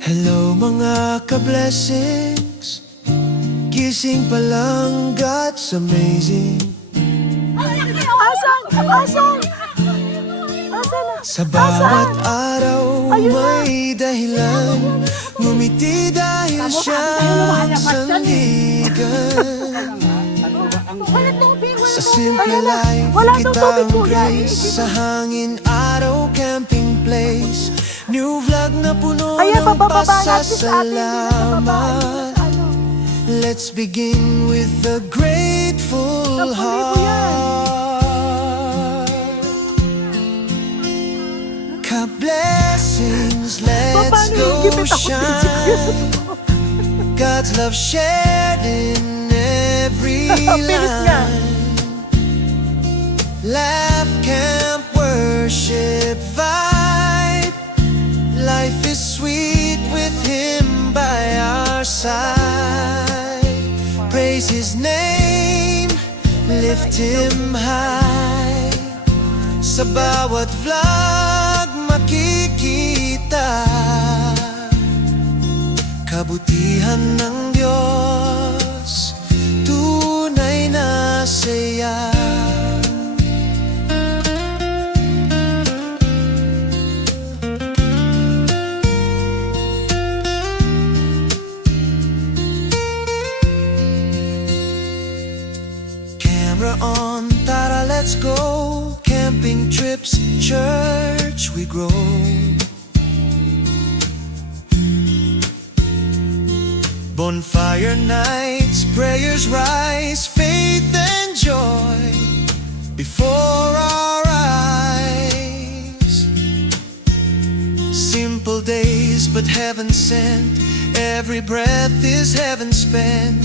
Hello mga ka-blessings, gising pa lang, God's amazing. Asan? Asan? Asan na? Sa bawat araw may dahilan, ngumiti dahil siyang sandigan. Sa simple life, kitang grace, sa hangin araw, camping place, new vlog na puno ng pasasalamat. Let's begin with a grateful heart. Ka-blessings, let's go shine. God's love shared in every line. Laugh, camp, worship, vibe. Life is sweet with Him by our side. Praise His name, lift Him high. Sa bawat vlog makikita kabutihan ng Diyos, tunay na saya. Camera on, tara let's go. Camping trips, church we grow. Bonfire nights, prayers rise, faith and joy before our eyes. Simple days but heaven sent, every breath is heaven spent.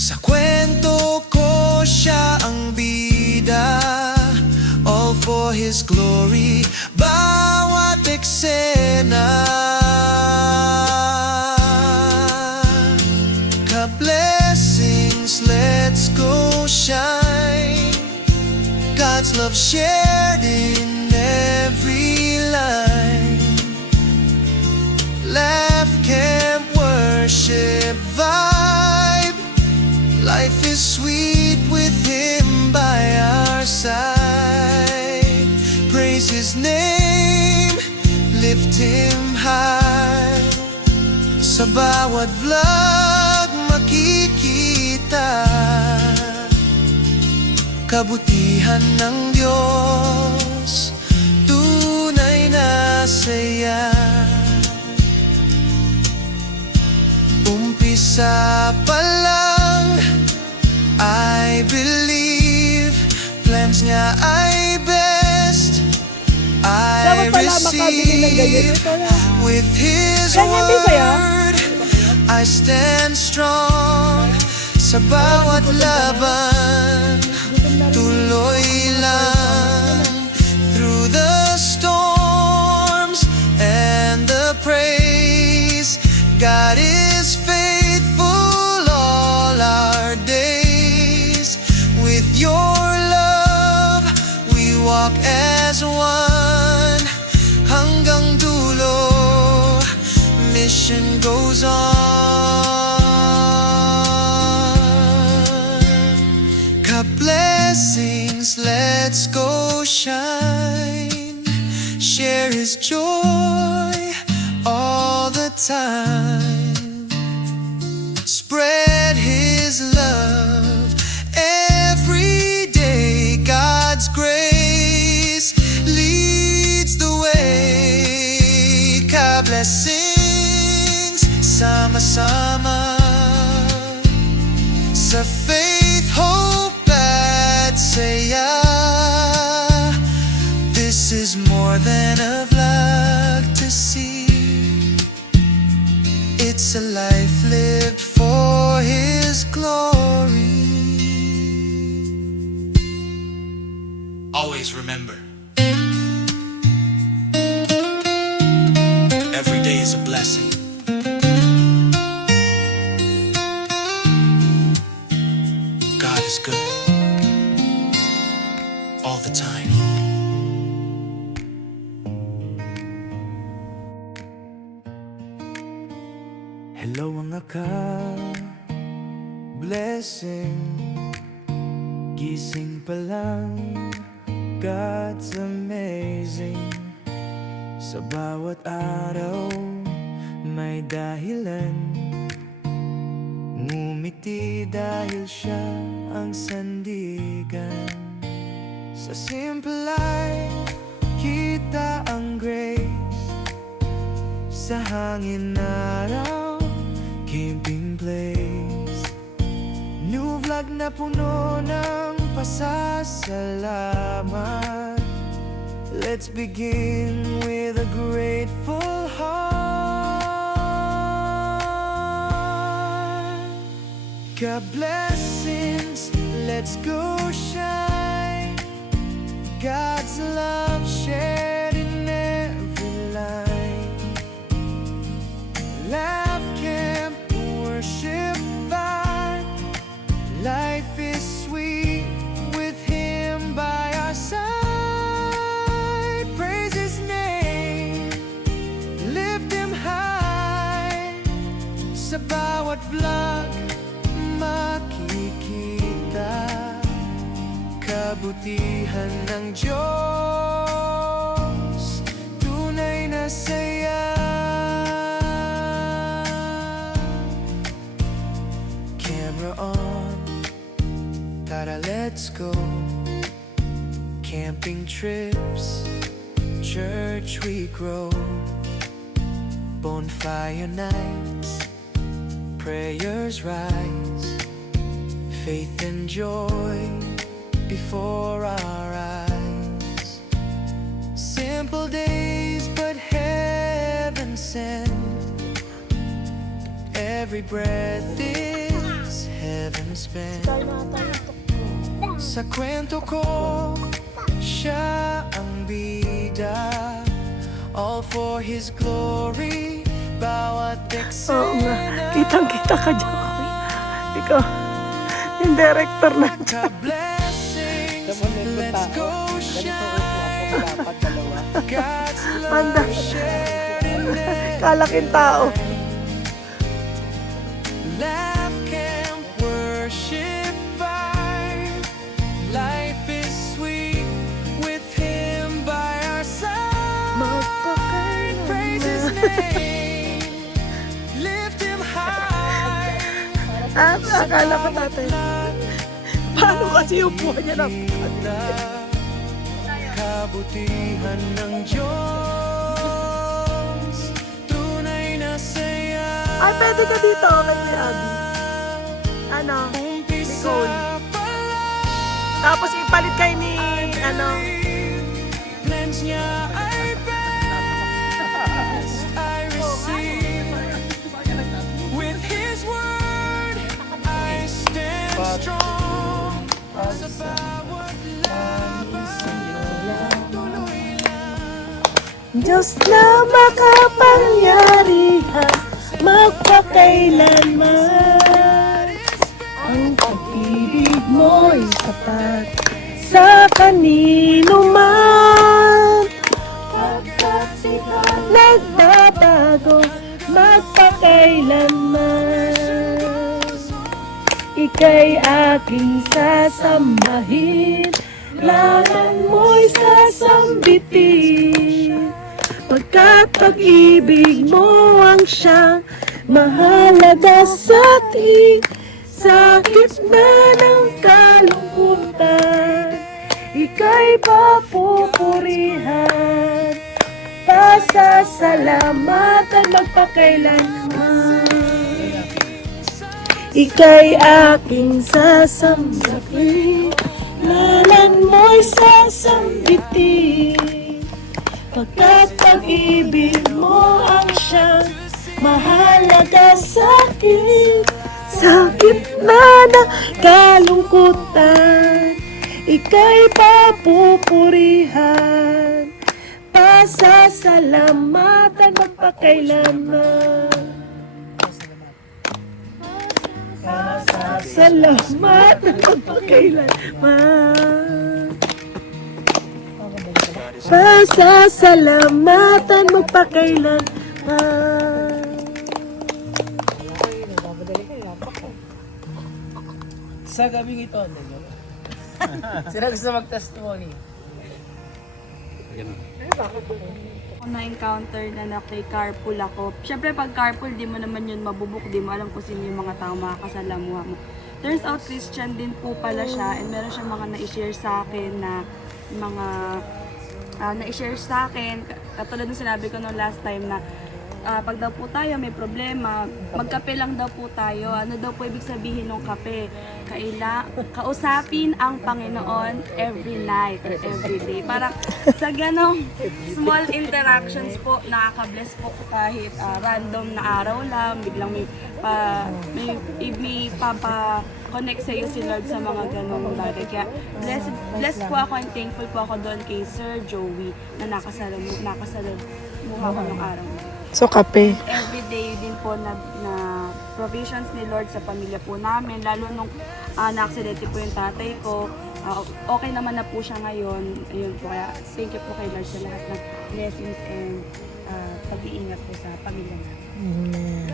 Sa kwento ko siya ang bida, all for His glory, bawat eksena. Ka-blessings, let's go shine. God's love shared in every line. Laugh, camp, worship, vibe. Life is sweet with Him by our side. Praise His name, lift Him high. Sa bawat vlog makikita kabutihan ng Diyos, tunay na saya. Umpisa pa lang, I believe plans niya ay best. I receive with His word. I stand strong sa bawat laban. Tuloy lang through the storms and the praise. God is faithful all our days. With your love we walk as one hanggang dulo. Mission goes on. Ka-blessings, let's go shine. Share His joy all the time. Spread His love every day. God's grace leads the way. Ka-blessings, sama-sama sa faith, hope at saya. This is more than a vlog to see. It's a life lived for His glory. Always remember, every day is a blessing. God is good all the time. Hello mga ka-blessing, gising pa lang, God's amazing. Sa bawat araw may dahilan, ngumiti dahil siya ang sandigan. Sa simple life, kita ang grace. Sa hangin araw, camping place. New vlog na puno ng pasasalamat. Let's begin with a grateful heart. God blessings, let's go shine. God's love shared in every line. Laugh camp, worship vibe. Life is sweet with Him by our side. Praise His name, lift Him high. Sa bawat vlog makikita kabutihan ng Diyos, tunay na saya. Camera on, tara let's go. Camping trips, church we grow. Bonfire nights, prayers rise. Faith and joy before our eyes. Simple days but heaven sent. Every breath is heaven spent. Sa kwento ko, siya ang bida. All for His glory, bawat Oo nga, eksena. kitang-kita ka dyan. Ikaw, yung director na dyan. Blessings, let's go shine. God's Manda. love shared in every Kalaking tao. laugh camp, worship vibe. Life is sweet with Him by our side. Praise His name, lift Him high. Akala ko tatay. Paano kasi yung buhay niya lang? Kabutihan ng Diyos, tunay na saya. Ay, pwede ka dito, kay Kuya Abby. Ano? Nicole. Tapos ipalit kayo ni, Plans niya ay best. I receive with His word. I stand strong. Sa bawat laban, tuloy lang. Diyos na makapangyarihan, magpakailanman. Ang pag-ibig mo'y sapat sa kanino man. Pagkat ikaw nagbabago, magpakailanman. Ika'y aking sasambahin, lalan mo'y sasambitin. Pagkat pag-ibig mo ang siyang mahalaga sa atin. Sa gitna ng kalungkutan, ika'y papupurihan, pasasalamatan magpakailanman. Ika'y aking sasambahin, lalan mo'y sasambitin. Pagkat pag-ibig mo ang siyang mahalaga sa akin. Sa gitna ng kalungkutan, ika'y papupurihan, pasasalamatan magpakailanman. Pasasalamatan magpakailanman. Pasasalamatan magpakailanman. Sa gabing ito, sila gusto mag-testimony. Ako na-encounter na kay carpool ako. Siyempre pag carpool, di mo naman yun mabubuk, di mo alam kung sino yung mga tao makakasalamuha mo. Turns out Christian din po pala siya and meron siyang mga na-share sa akin na mga na-share sa akin. Katulad ng sinabi ko noong last time na pag daw po tayo may problema, magkape lang daw po tayo. Ano daw po ibig sabihin ng kape? Kausapin ang Panginoon every night or every day. Parang sa ganong small interactions po, nakaka-bless po kahit random na araw lang, biglang may papa-connect sa iyo si Lord sa mga ganong bagay. Kaya blessed po ako and thankful po ako doon kay Sir Joey na nakasalamuha ko ng araw. So, kape. Everyday din po na provisions ni Lord sa pamilya po namin. Lalo nung na-aksidente po yung tatay ko, okay naman na po siya ngayon. Ayun po, kaya thank you po kay Lord sa lahat ng blessings and pag-iingat po sa pamilya namin. Amen.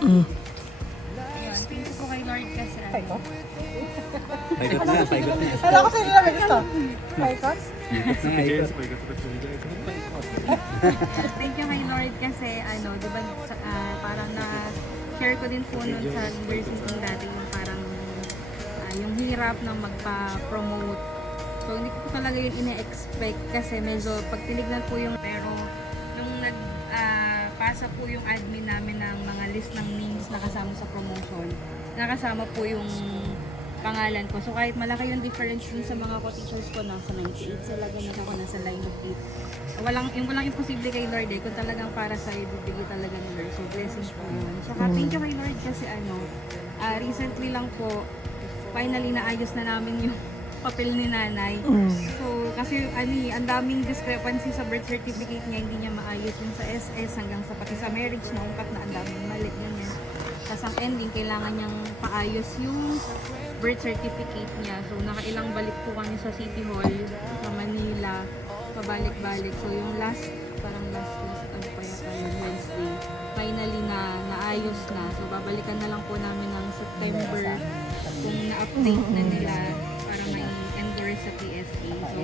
Ayun, thank you po kay Lord kasi Alam ko sa'yo na may gusto. Paikot? Thank you kay Lord kasi di ba parang na-share ko din po nun sa leaders meeting dati yung parang yung hirap na magpa-promote. So hindi ko talaga yun ine-expect kasi medyo pag tinignan po yung pero nung nagpasa po yung admin namin ng mga list ng names na kasama sa promotion, nakasama po yung pangalan ko. So kahit malaki yung difference dun sa mga co-teachers ko, nasa 98 sila, ganyan ako, nasa line of 8. Walang imposible kay Lord kung talagang para sa ibibigay talaga ni Lord. So blessings po yun. So thank you kay Lord kasi recently lang po, finally naayos na namin yung papel ni nanay. So kasi ang daming discrepancy sa birth certificate niya, hindi niya maayos yung sa SS hanggang sa pati sa marriage, naungkat na ang daming mali ganyan. Tapos ang ending, kailangan niyang paayos yung birth certificate niya. So, nakailang balik po kami sa City Hall, sa Manila, pabalik-balik. So, yung last pa yata yung Wednesday, finally naayos na. So, babalikan na lang po namin ng September kung na-update na nila para may endorse sa TSA. So,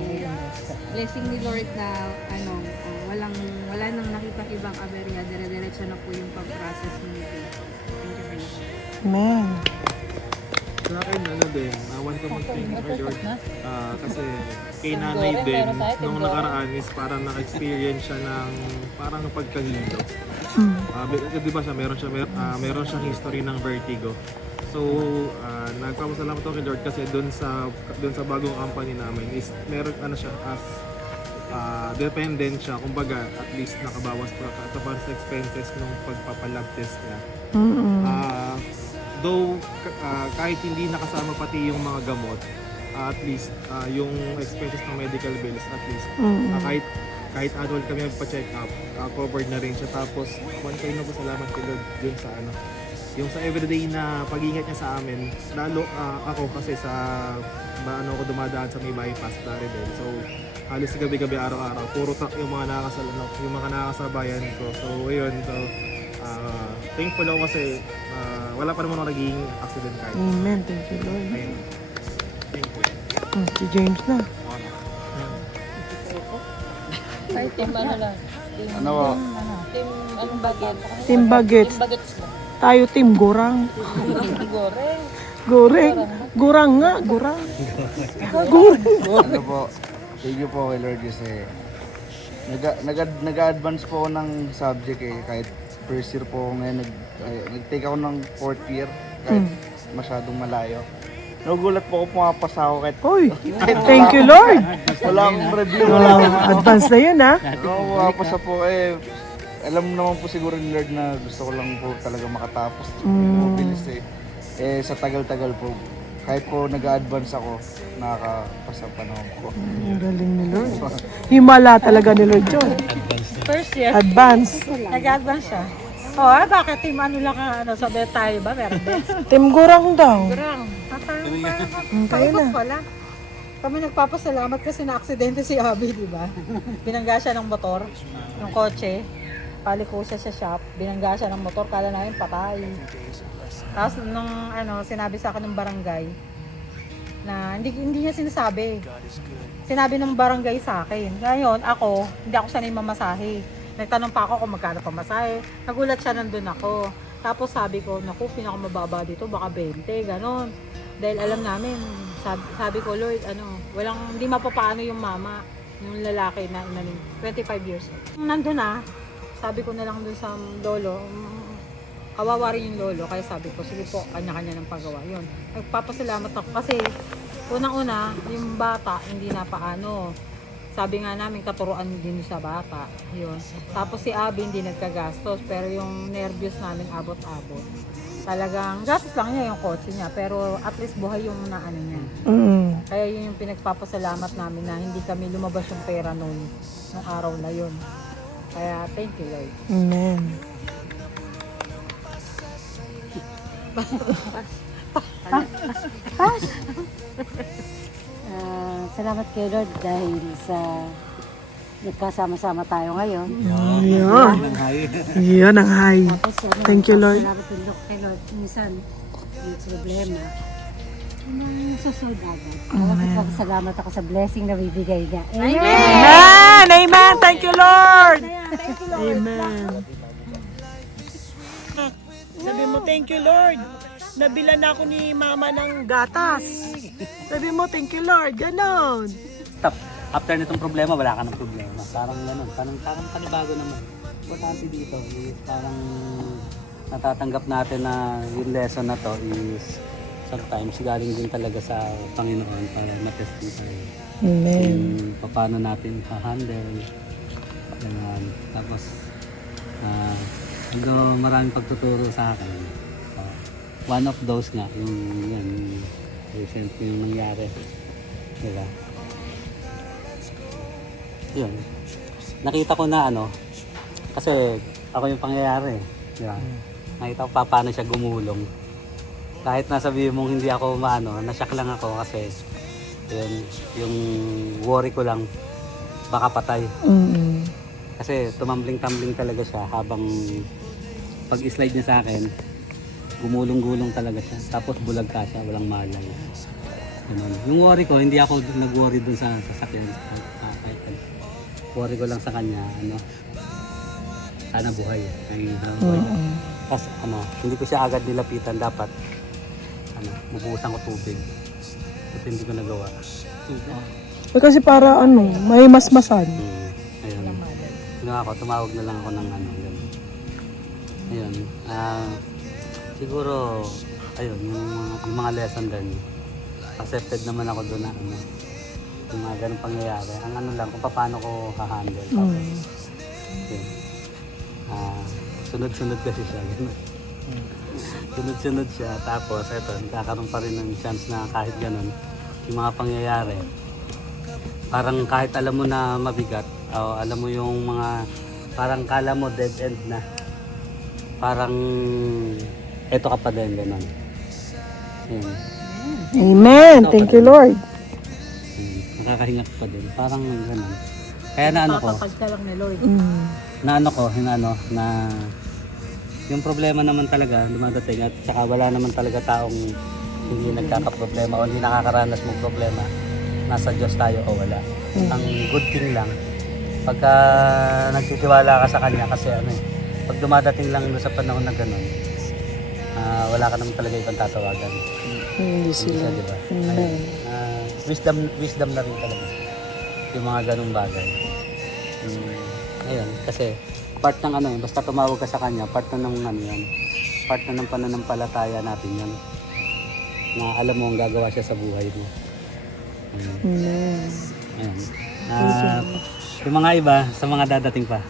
blessing ni Lord na wala nang nakita ibang aberya, dire-diretso na po yung pag-process nito. Thank you very much. Amen. Sa akin, one common thing kay Lord, kasi kay nanay din, nung nakaraan is parang naka-experience siya ng parang pagkahilo. Di ba siya, meron siyang history ng vertigo. So, nagpapasalamat ako kay Lord kasi doon sa bagong company namin is meron siya as dependent siya, kumbaga at least nakabawas pa sa expenses nung pagpapalab test niya. Though kahit hindi nakasama pati yung mga gamot, at least yung expenses ng medical bills, at least kahit annual kami magpa-check up, covered na rin siya. Tapos one kind of salamat kay Lord dun sa yung sa everyday na pag-ingat niya sa amin, lalo ako kasi sa ako dumadaan sa may bypass Claribel. So halos gabi-gabi araw-araw puro truck yung mga nakakasabayan ko. So ayun, so thankful ako kasi wala pa naman ako naging accident kahit. Amen. Thank you, Lord. Ayun. Thank you. Si James na. Ay, team ano lang? Team anong bagets? Team Bagets. Team bagets mo. Tayo team Gorang. Goreng. Goreng. Gorang nga. Gorang. Ano po, thank you po kay Lord kasi nag-advance po ako ng subject kahit first year po ako ngayon, nag-take ako ng fourth year kahit masyadong malayo. Nagulat po ako pumapasa ako kahit Uy, thank you, Lord. wala akong review. Advance na yun, ha? Pumapasa po alam naman po siguro ni Lord na gusto ko lang po talaga makatapos. Mabilis sa tagal-tagal po. Kahit po nag-advance ako, nakakapasa pa naman po. Ang galing ni Lord. Himala talaga ni Lord yun. First year, Advance. nag-advance siya. Bakit team ano lang sabi tayo ba? Meron din. Team Gorang daw. Kurang. Tayo Paikot na. pala. Kami nagpapasalamat kasi na-aksidente si Abby, di ba? Binangga siya ng motor, ng kotse. Paliko siya sa shop. Binangga siya ng motor, kala namin patay. Tapos nung sinabi sa akin ng barangay na hindi niya sinasabi. Sinabi ng barangay sa akin. Ngayon, hindi ako sanay mamasahe. Nagtanong pa ako kung magkano pamasahe. Nagulat siya, nandun ako. Tapos sabi ko, naku, pinakamababa dito, baka 20, ganon. Dahil alam namin, sabi ko, Lord, hindi mapapaano yung mama, yung lalaki na 25 years old. Nandun na, sabi ko na lang dun sa lolo, kawawa rin yung lolo, kaya sabi ko, sige po, kanya-kanya ng paggawa. Yun. Nagpapasalamat ako kasi unang-una, yung bata, hindi na paano. Sabi nga namin, katuruan din sa bata. Yun. Tapos si Abby, hindi nagkagastos, pero yung nervyos namin, abot-abot. Talagang, gastos lang niya yung kotse niya, pero at least buhay yung niya. Kaya yun yung pinagpapasalamat namin na hindi kami lumabas yung pera nung araw na yun. Kaya, thank you, Lord. Amen. Salamat kay Lord dahil sa nagkasama-sama tayo ngayon. Yun. Yun ang high. Tapos, Thank you, Lord. Salamat kay Lord. Minsan, may problema. Anong susunod agad? Salamat ako sa blessing na bibigay niya. Amen! Amen! Thank you, Lord! Amen. Sabi mo, thank you, Lord. Nabilan ako ni Mama ng gatas. Sabi mo, thank you, Lord. Ganon. After nitong problema, wala ka ng problema. Parang gano'n, parang panibago naman. Importante dito is parang natatanggap natin na yung lesson na to is sometimes galing din talaga sa Panginoon para matesting tayo. Amen. Kung paano natin ha-handle. Ganun. Tapos, maraming pagtuturo sa akin. One of those nga, yung recent yung nangyari. Diba? Yun. Nakita ko na kasi ako yung pangyayari. Diba? Nakita ko paano siya gumulong. Kahit nasabihin mong hindi ako nasyak lang ako kasi yung worry ko lang baka patay. Kasi tumambling-tambling talaga siya habang pag-slide niya sa akin, gumulong-gulong talaga siya. Tapos bulag ka siya, walang malay. Ganun. Yung worry ko, hindi ako nag-worry dun sa sasakyan. Worry ko lang sa kanya, sana buhay. Tapos hindi ko siya agad nilapitan, dapat bubuhusan ko tubig. Ito hindi ko nagawa. Kasi para may masmasan. Ayun. Tumawag na lang ako ng ganun. Ayun. Siguro, yung mga lesson din, accepted naman ako doon na yung mga ganun pangyayari. Ang lang, kung paano ko ha-handle. Okay. Sunod-sunod kasi siya. Sunod-sunod siya. Tapos, nagkakaroon pa rin ng chance na kahit ganun, yung mga pangyayari, parang kahit alam mo na mabigat, o alam mo yung mga, parang kala mo dead end na. Parang, eto ka pa din, gano'n. Amen. Thank you, Lord. Nakakahinga ka pa din. Parang gano'n. Kaya na ko. Papapag ka lang ni Lord. Na yung problema naman talaga dumadating at saka wala naman talaga taong hindi nagkakaproblema o hindi nakakaranas ng problema. Nasa Diyos tayo o wala. Ang good thing lang, pagka nagtitiwala ka sa Kanya kasi pag dumadating lang sa panahon na gano'n, wala ka naman talaga ibang tatawagan. Hindi sila. Diba? Wisdom na rin talaga yung mga ganung bagay. Ayun, kasi part ng basta tumawag ka sa Kanya, part na ng yan, part na ng pananampalataya natin yan, na alam mo ang gagawa siya sa buhay mo. Ayun. Yung mga iba, sa mga dadating pa,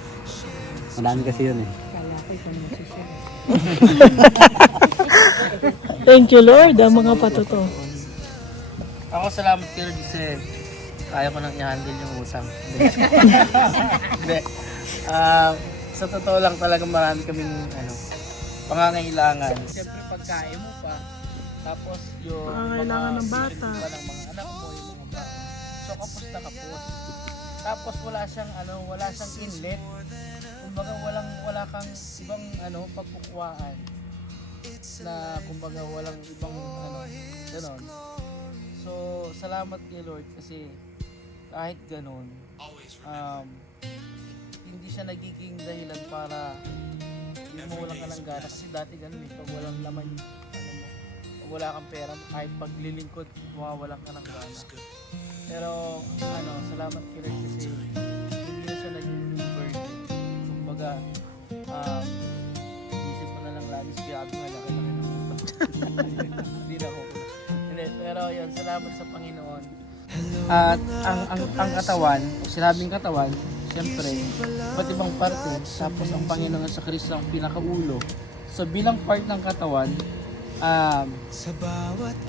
madami kasi yun Thank you, Lord. Ang mga patuto. Ako salamat kay Lord kasi kaya ko nang i-handle yung utang. Hindi. Sa totoo lang talaga marami kaming pangangailangan. Siyempre pagkain mo pa, tapos yung pangangailangan ng bata, ng mga anak mo, yung mga bata. So kapos na kapos. Tapos wala siyang inlet. Kumbaga wala kang ibang pagkukuhaan. na kumbaga walang ibang ganon. So, salamat kay Lord kasi kahit ganon, hindi siya nagiging dahilan para hindi mo walang ka ng gana. Kasi dati ganon pag walang laman, pag wala kang pera, kahit paglilingkod, mawawalan ka ng gana. Pero, salamat kay Lord kasi hindi na siya naging burden. Kumbaga, isip mo na lang lagi, grabe nga laki ng utang. Hindi na ako. Hindi, pero yun, salamat sa Panginoon. At ang katawan, sinabing katawan, siyempre, iba't ibang parte, tapos ang Panginoon sa Kristo ang pinakaulo. So bilang part ng katawan,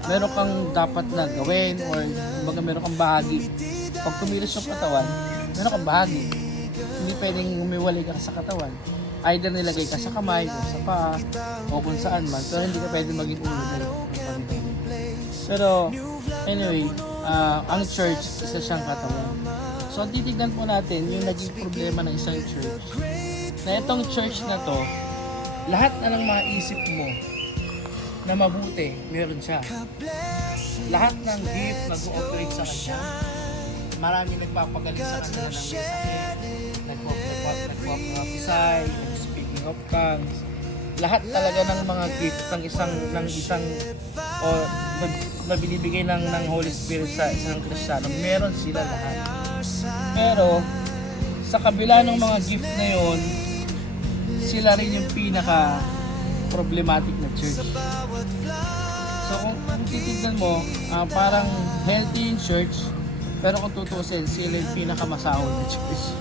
meron kang dapat na gawin or kumbaga meron kang bahagi. Pag kumilos yung katawan, meron kang bahagi. Hindi pwedeng umiwalay ka sa katawan. Either nilagay ka sa kamay o sa paa o kung saan man, pero hindi ka pwedeng maging ulo ng Panginoon. Pero anyway, ang church, isa siyang katawan. So titignan po natin yung naging problema ng isang church. Na itong church na to, lahat na ng mga isip mo na mabuti, meron siya. Lahat ng gift nag-ooperate sa kanya. Marami nagpapagaling sa kanila ng may sakit, nagpapaprophecy, speaking of tongues. Lahat talaga ng mga gift ng isang o na binibigay ng Holy Spirit sa isang Kristiyano, meron sila lahat. Pero sa kabila ng mga gift na yon, sila rin yung pinaka problematic na church. So kung titignan mo, parang healthy yung church, pero kung tutusin, sila yung pinakamasahol na church.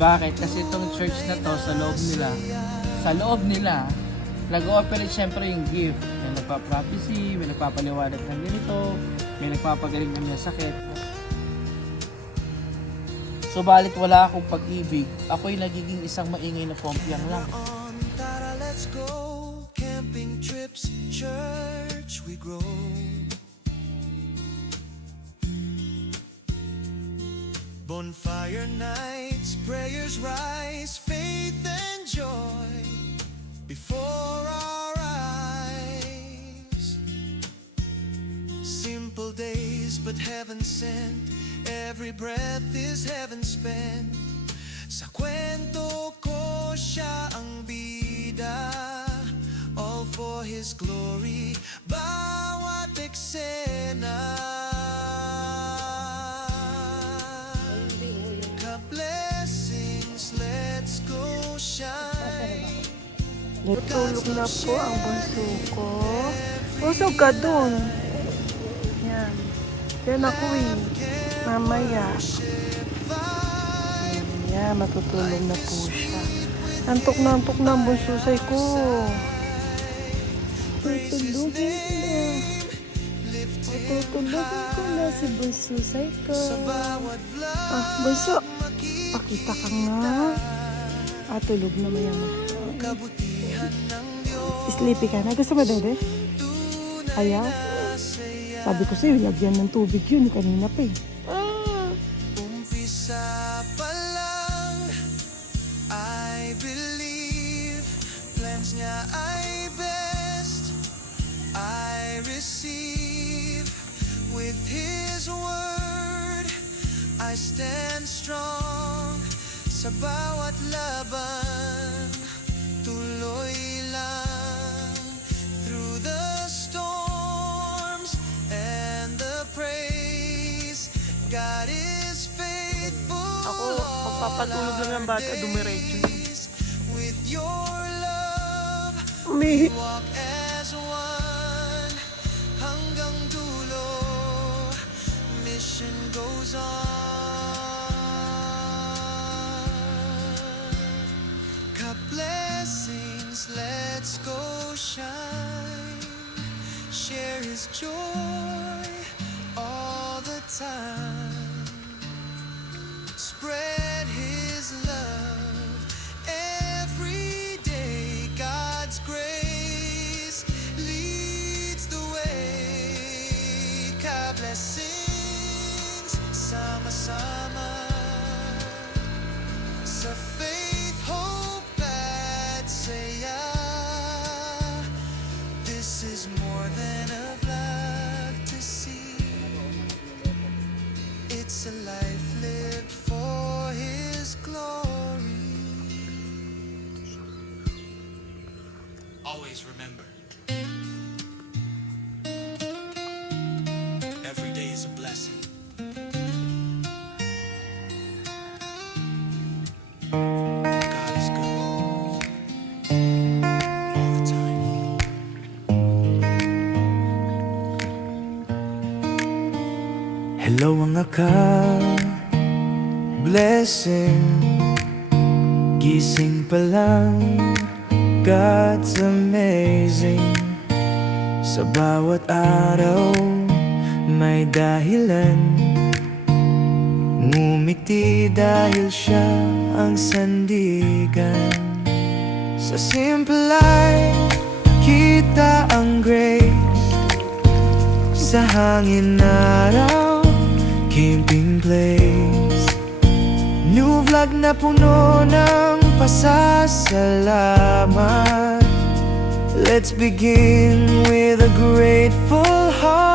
Bakit? Kasi itong church na to, sa loob nila, nag-ooperate syempre yung gift. May nagpa-prophecy, may nagpapaliwanag ng ganito, may nagpapagaling ng mga sakit. Subalit wala akong pag-ibig, ako'y nagiging isang maingay na pompyang lang. Tara, let's go. Camping trips, church, we grow. Bonfire nights, prayers rise, faith and joy before our eyes. Simple days, but heaven sent. Every breath is heaven spent. Sa kwento ko siya ang bida, all for His glory, bawat eksena. Ka-blessings, let's go shine. Natulog na po ang bunso ko. Busog ka dun. Yan. Yan ako eh. Mamaya. Yan, matutulog na po siya. Antok na ang bunsusay ko. Tutulugin ko na si bunsusay ko. Bunso, pakita ka nga. Tulog na mayaman. Sleepy ka na? Gusto mo, bebe? Ayaw? Sabi ko sa'yo, lagyan ng tubig yun. Kanina pa eh. Umpisa pa lang, I believe, plans niya ay best, I receive, with His word, I stand strong, sa bawat laban, tuloy lang, through the storms and the praise, God is faithful. Ako, magpapatulog lang ng bata, dumiretso. With your love, Umi. walk as one, hanggang dulo, mission goes on. Ka-blessings, let's go shine, share His joy all the time. Spread His love every day. God's grace leads the way. Ka-blessings, sama-sama, sa faith, hope at saya. Always remember, every day is a blessing. God is good all the time. Hello mga ka-blessing, gising pa lang, God's amazing. Sa bawat araw may dahilan, ngumiti dahil siya ang sandigan. Sa simple life, kita ang grace. Sa hangin araw, camping place. New vlog na puno ng pasasalamat. Let's begin with a grateful heart.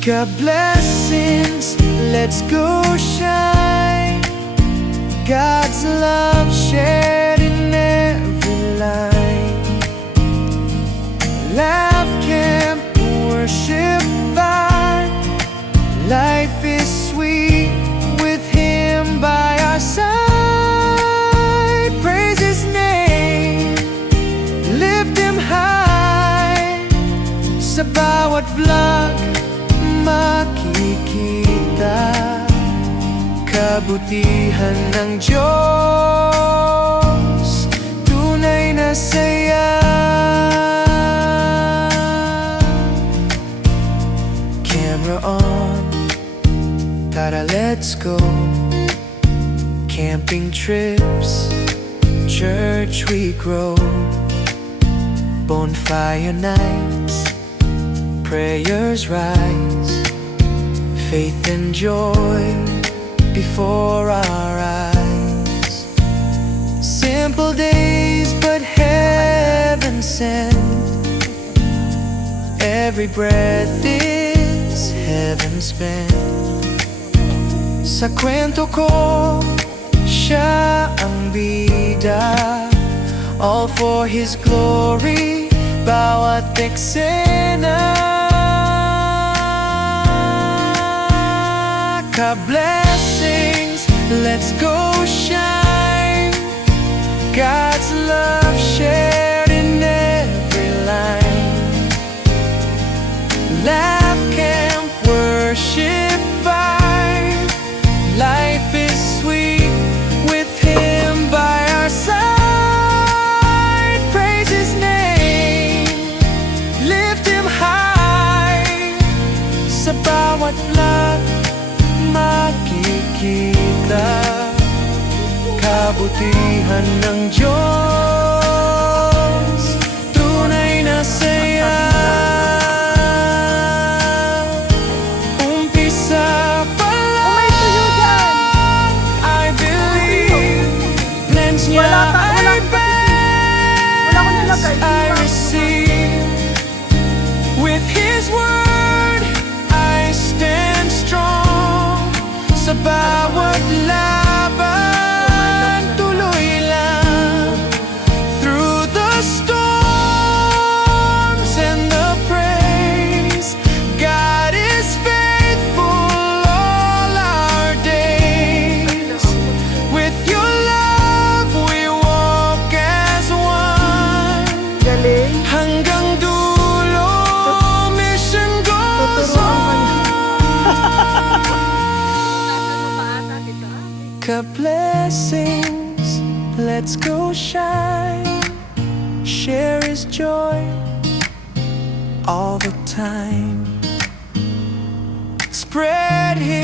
God blessings, let's go shine. God's love shared in every line. Laugh, camp, worship, vibe. Life is sweet with Him by our side. Praise His name, lift Him high. Sa bawat vlog makikita kabutihan ng Diyos, tunay na saya. Camera on, tara let's go. Camping trips, church we grow. Bonfire nights, prayers rise. Faith and joy before our eyes. Simple days but heaven sent. Every breath is heaven spent. Sa kwento ko, siya ang bida. All for His glory, bawat eksena. Ka-blessings, let's go shine. God's love shared in every line. Laugh, camp, worship, vibe. Life is sweet with Him by our side. Praise His name, lift Him high. Sa bawat vlog makikita kabutihan ng Diyos, tunay na saya. Umpisa pa lang, I believe plans niya ay best. I receive with His word, I stand strong. Sa bawat laban, tuloy lang. Through the storms and the praise, God is faithful all our days. With your love we walk as one. Galing. Hanggang dulo, mission goes on. Ka-blessings, let's go shine. Share His joy all the time. Spread His